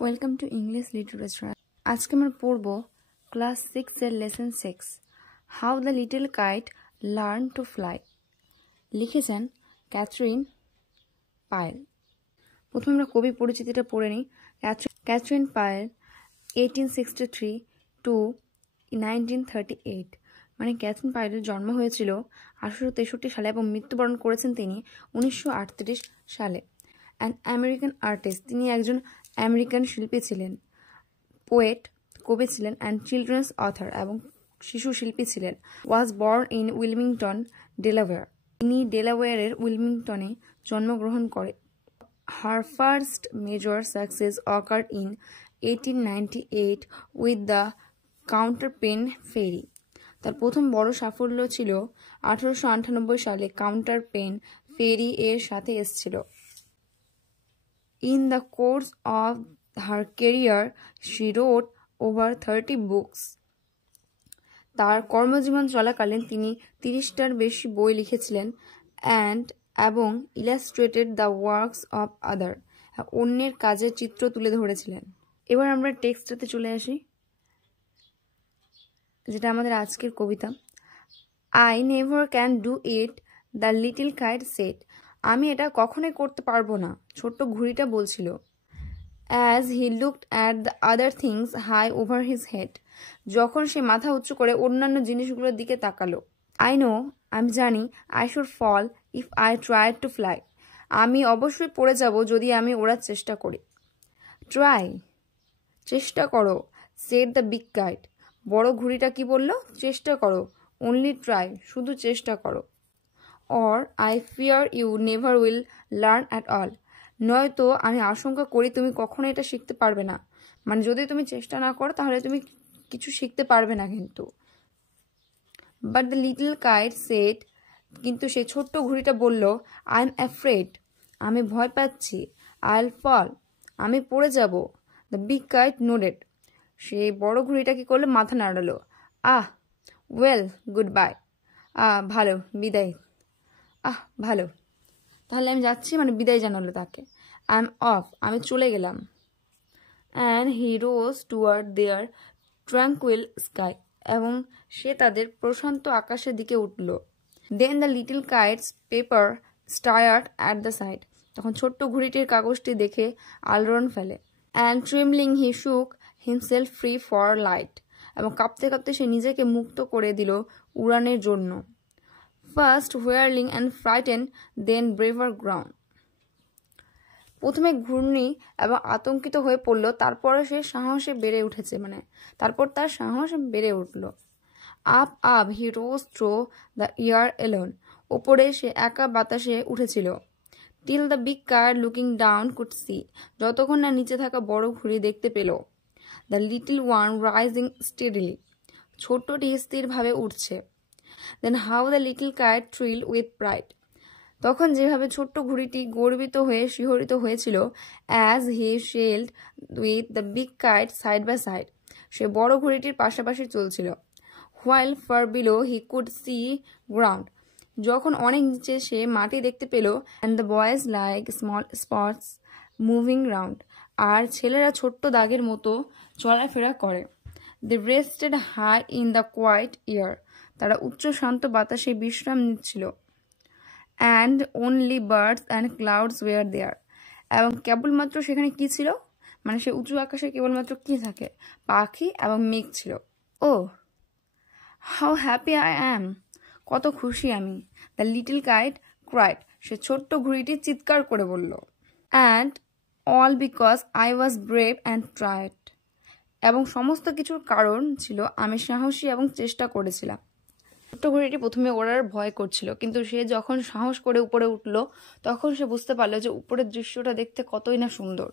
Welcome to English literature. আজকে আমরা পড়ব ক্লাস 6 এর lesson 6 how the little kite learn to fly. লিখেছেন ক্যাথরিন পায়েল। প্রথমে আমরা কবি পরিচিতিটা পড়ে নিই। ক্যাথরিন পায়েল 1863 টু 1938, মানে ক্যাথরিন পায়েলের জন্ম হয়েছিল 1863 সালে এবং মৃত্যুবরণ করেছেন তিনি 1938 সালে। অ্যান আমেরিকান আর্টিস্ট, তিনি একজন আমেরিকান শিল্পী ছিলেন। পোয়েট, কবি ছিলেন, অ্যান্ড চিলড্রেন্স অথর এবং শিশু শিল্পী ছিলেন। Was born in Wilmington, Delaware. তিনি ডেলাওয়্যারের উইলমিংটনে জন্মগ্রহণ করে। Her first major success occurred in 1898 with the counterpane fairy. তার প্রথম বড় সাফল্য ছিল 1898 সালে কাউন্টারপেন ফেরি এর সাথে এসেছিল। In the course of her career, she wrote over 30 books. তার কর্মজীবন চলাকালীন তিনি 30টার বেশি বই লিখেছিলেন এবং illustrated the works of other, অন্যের কাজের চিত্র তুলে ধরেছিলেন। এবার আমরা টেক্সটটাতে চলে আসি, যেটা আমাদের আজকের কবিতা। I never can do it, the little kite said. আমি এটা কখনোই করতে পারবো না, ছোট্ট ঘুড়িটা বলছিল। As he looked at the other things high over his head, যখন সে মাথা উঁচু করে অন্যান্য জিনিসগুলোর দিকে তাকালো। I know, আমি জানি, I should fall if I tried to fly. আমি অবশ্যই পড়ে যাব যদি আমি ওড়ার চেষ্টা করি। Try, চেষ্টা করো, said the big kite. বড় ঘুড়িটা কি বলল? চেষ্টা করো। Only try, শুধু চেষ্টা করো। Or I fear you never will learn at all. নয়তো আমি আশঙ্কা করি তুমি কখনো এটা শিখতে পারবে না, মানে যদি তুমি চেষ্টা না করো তাহলে তুমি কিছু শিখতে পারবে না। কিন্তু But the little kite said, কিন্তু সেই ছোট্ট ঘুড়িটা বলল, I am afraid, আমি ভয় পাচ্ছি। I'll fall, আমি পড়ে যাব। The big kite nodded, সেই বড় ঘুড়িটা কি করলো? মাথা নাড়ালো। Well, goodbye, ভালো, বিদায়। ভালো, তাহলে আমি যাচ্ছি, মানে বিদায় জানালো তাকে। আই এম অফ, আমি চলে গেলাম। And he rose toward their tranquil sky, এবং সে তাদের প্রশান্ত আকাশের দিকে উঠল। Then the little kite's paper stirred at the side, তখন ছোট্ট ঘুড়িটির কাগজটি দেখে আলোড়ন ফেলে। অ্যান্ড ট্রিমলিং হি শুক হিমসেলফ ফ্রি ফর লাইট, এবং কাঁপতে কাঁপতে সে নিজেকে মুক্ত করে দিল উড়ানের জন্য। First whirling and frightened, then braver grown, প্রথমে ঘূর্ণি এবং আতঙ্কিত হয়ে পড়ল, তারপরে সে সাহসে বেড়ে উঠেছে, মানে তারপর তার সাহস বেড়ে উঠল। Up he rose through the air alone, ওপরে সে একা বাতাসে উঠেছিল। Till the big kite looking down could see, যতক্ষণ না নিচে থাকা বড় ঘুড়ি দেখতে পেল। The little one rising steadily, ছোট্টটি স্থিরভাবে উঠছে। Then how the little kite thrilled with pride, তখন যেভাবে ছোট্ট ঘুড়িটি গর্বিত হয়ে শিহরিত হয়েছিল। As he sailed with the big kite side by side, সে বড় ঘুড়িটির পাশাপাশি চলছিল। While far below he could see ground, যখন অনেক নিচে সে মাটি দেখতে পেল। And the boys like small spots moving round, আর ছেলেরা ছোট্ট দাগের মতো চলাফেরা করে। They rested high in the quiet air, তারা উচ্চ শান্ত বাতাসে বিশ্রাম নিচ্ছিল। And only birds and clouds were there, এবং কেবলমাত্র সেখানে কি ছিল, মানে সে উঁচু আকাশে কেবলমাত্র কি থাকে? পাখি এবং মেঘ ছিল। হাউ হ্যাপি আই অ্যাম, কত খুশি আমি। দ্য লিটল কাইট ক্রাইড, সে ছোট্ট ঘুড়িটি চিৎকার করে বলল। And all because I was brave and tried, এবং সমস্ত কিছুর কারণ ছিল আমি সাহসী এবং চেষ্টা করেছিলাম। ছোট্ট ঘুড়িটি প্রথমে ওড়ার ভয় করছিল, কিন্তু সে যখন সাহস করে উপরে উঠল তখন সে বুঝতে পারলো যে উপরের দৃশ্যটা দেখতে কতই না সুন্দর।